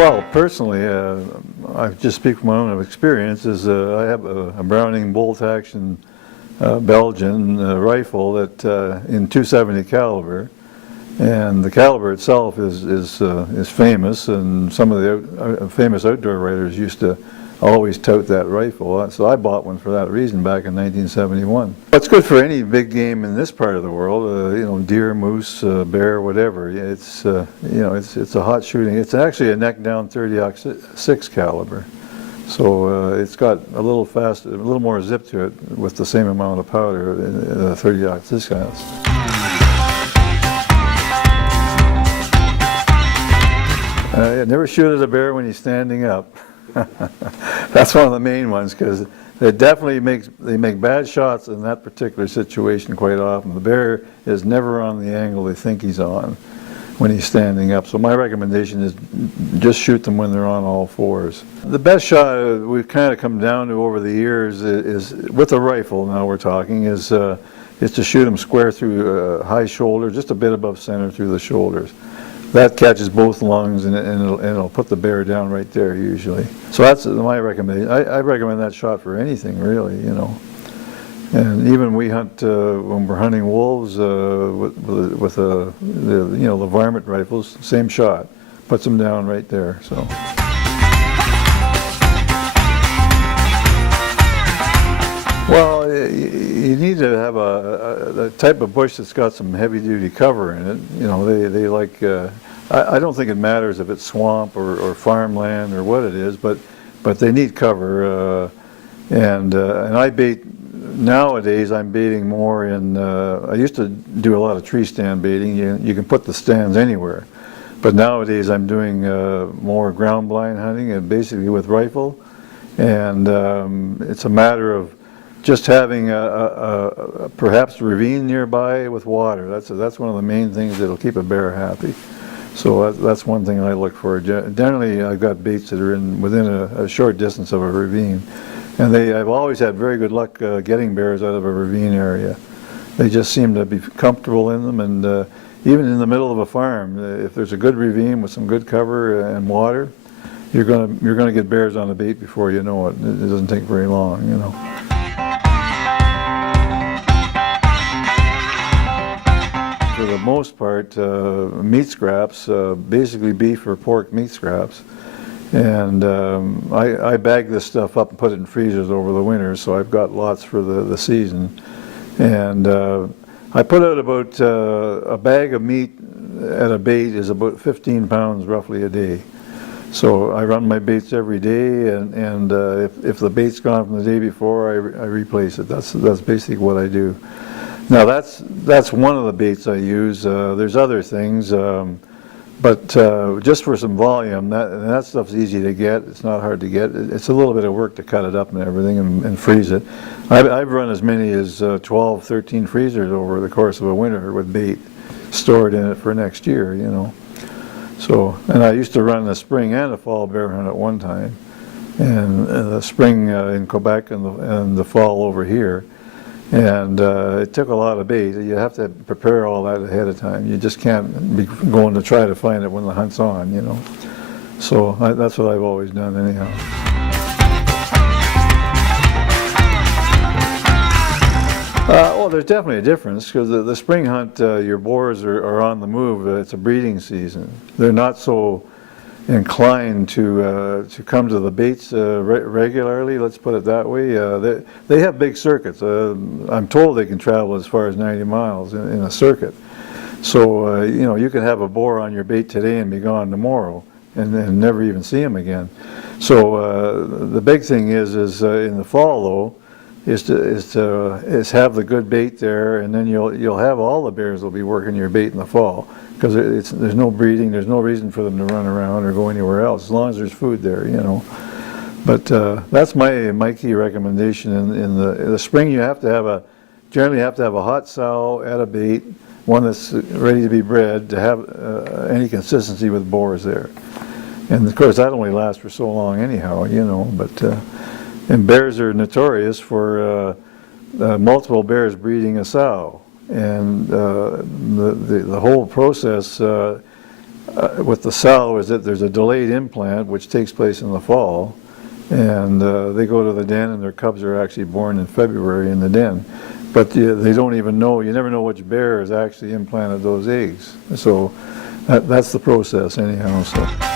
Well, personally, I just speak from my own experience. I have a Browning bolt-action Belgian rifle that in 270 caliber, and the caliber itself is famous, and some of the famous outdoor writers used to always tout that rifle. So I bought one for that reason back in 1971. It's good for any big game in this part of the world. You know, deer, moose, bear, whatever. It's it's a hot shooting. It's actually a neck down 30-06 caliber. So it's got a little more zip to it with the same amount of powder, 30-06 counts. Never shoot at a bear when he's standing up. That's one of the main ones, because they definitely make bad shots in that particular situation quite often. The bear is never on the angle they think he's on when he's standing up. So my recommendation is just shoot them when they're on all fours. The best shot we've kind of come down to over the years is with a rifle. Now we're talking is to shoot them square through high shoulder, just a bit above center through the shoulders. That catches both lungs, and it'll put the bear down right there usually. So that's my recommendation. I recommend that shot for anything really, you know. And even we hunt when we're hunting wolves with the varmint rifles. Same shot, puts them down right there. So. Well, you need to have a type of bush that's got some heavy-duty cover in it. You know, they like. I don't think it matters if it's swamp or farmland or what it is, but they need cover. And I bait nowadays. I'm baiting more in. I used to do a lot of tree stand baiting. You can put the stands anywhere, but nowadays I'm doing more ground blind hunting, and basically with rifle. And it's a matter of just having perhaps a ravine nearby with water. That's one of the main things that'll keep a bear happy. So that's one thing I look for. Generally, I've got baits that are within a short distance of a ravine, and I've always had very good luck getting bears out of a ravine area. They just seem to be comfortable in them, and even in the middle of a farm, if there's a good ravine with some good cover and water, you're gonna get bears on the bait before you know it. It doesn't take very long, you know. For the most part, meat scraps, basically beef or pork meat scraps, and I bag this stuff up and put it in freezers over the winter, so I've got lots for the season. And I put out about a bag of meat at a bait is about 15 pounds roughly a day. So I run my baits every day, and if the bait's gone from the day before, I replace it. That's basically what I do. Now that's one of the baits I use. There's other things, but just for some volume, that stuff's easy to get. It's not hard to get. It's a little bit of work to cut it up and everything and freeze it. I've run as many as 12, 13 freezers over the course of a winter with bait stored in it for next year, you know. So, and I used to run a spring and a fall bear hunt at one time, and the spring in Quebec and the fall over here. And it took a lot of bait. You have to prepare all that ahead of time. You just can't be going to try to find it when the hunt's on, you know. So that's what I've always done anyhow. Well, there's definitely a difference, because the spring hunt, your boars are on the move. It's a breeding season. They're not so inclined to come to the baits regularly, let's put it that way. They have big circuits. I'm told they can travel as far as 90 miles in a circuit. So, you know, you could have a boar on your bait today and be gone tomorrow and never even see him again. So the big thing is in the fall, though, is to have the good bait there, and then you'll have all the bears will be working your bait in the fall, because there's no breeding, there's no reason for them to run around or go anywhere else, as long as there's food there, you know. But that's my key recommendation. In the spring, you generally have to have a hot sow at a bait, one that's ready to be bred, to have any consistency with boars there. And of course, that only lasts for so long anyhow, you know. But and bears are notorious for multiple bears breeding a sow. And the whole process, with the sow is that there's a delayed implant which takes place in the fall, and they go to the den and their cubs are actually born in February in the den. But they don't even know, you never know which bear has actually implanted those eggs. So that's the process anyhow. So.